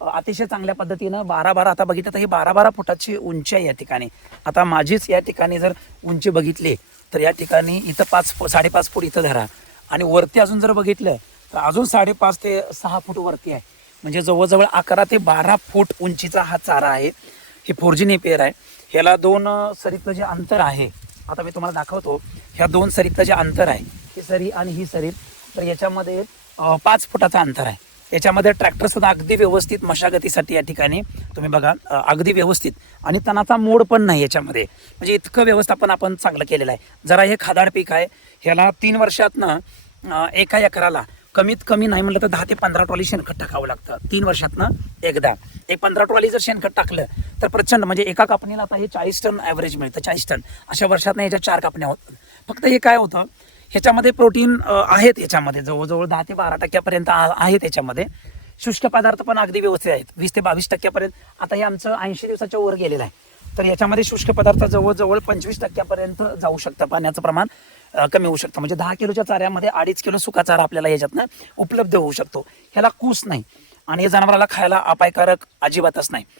अतिशय चांगल्या पद्धतीनं 12-12 आता बघितलं तर ही 12-12 फुटाची उंची आहे या ठिकाणी. आता माझीच या ठिकाणी जर उंची बघितली तर या ठिकाणी इथं 5-5.5 फूट इथं धरा आणि वरती अजून जर बघितलं तर अजून 5.5 ते 6 फूट वरती आहे. म्हणजे जवळजवळ 11 ते 12 फूट उंचीचा हा चारा आहे. हे 4G नेपियर आहे. ह्याला 2 सरीतलं जे अंतर आहे, आता मी तुम्हाला दाखवतो. ह्या 2 सरीतलं जे अंतर आहे, ही सरी आणि ही सरी, तर याच्यामध्ये 5 फुटाचं अंतर आहे. याच्यामध्ये ट्रॅक्टर सुद्धा अगदी व्यवस्थित मशागतीसाठी या ठिकाणी तुम्ही बघा अगदी व्यवस्थित आणि तणाचा मोड पण नाही याच्यामध्ये. म्हणजे इतकं व्यवस्थापन आपण चांगलं केलेलं आहे. जरा हे खादाड पीक आहे. ह्याला 3 वर्षातनं एका एकराला कमीत कमी नाही म्हटलं तर 10 ते 15 ट्रॉली शेणखत टाकावं लागतं. 3 वर्षातनं एकदा. 15 ट्रॉली जर शेणखत टाकलं तर प्रचंड, म्हणजे एका कापणीला आता हे 40 टन ॲव्हरेज मिळतं. 40 टन अशा वर्षातनं याच्या 4 कापण्या होतात. फक्त हे काय होतं, ह्याच्यामध्ये प्रोटीन आहेत. ह्याच्यामध्ये जवळजवळ 10 ते 12% आहेत. ह्याच्यामध्ये शुष्क पदार्थ पण अगदी व्यवस्थित आहेत. 20 ते 22% आता हे आमचं 80 दिवसाच्या वर गेलेलं आहे. तर याच्यामध्ये शुष्क पदार्थ जवळजवळ 25% जाऊ शकतं. पाण्याचं प्रमाण कमी होऊ शकतं. म्हणजे 10 किलोच्या चाऱ्यामध्ये 2.5 किलो सुका चारा आपल्याला याच्यातनं उपलब्ध होऊ शकतो. ह्याला कूस नाही आणि हे जनावराला खायला अपायकारक अजिबातच नाही.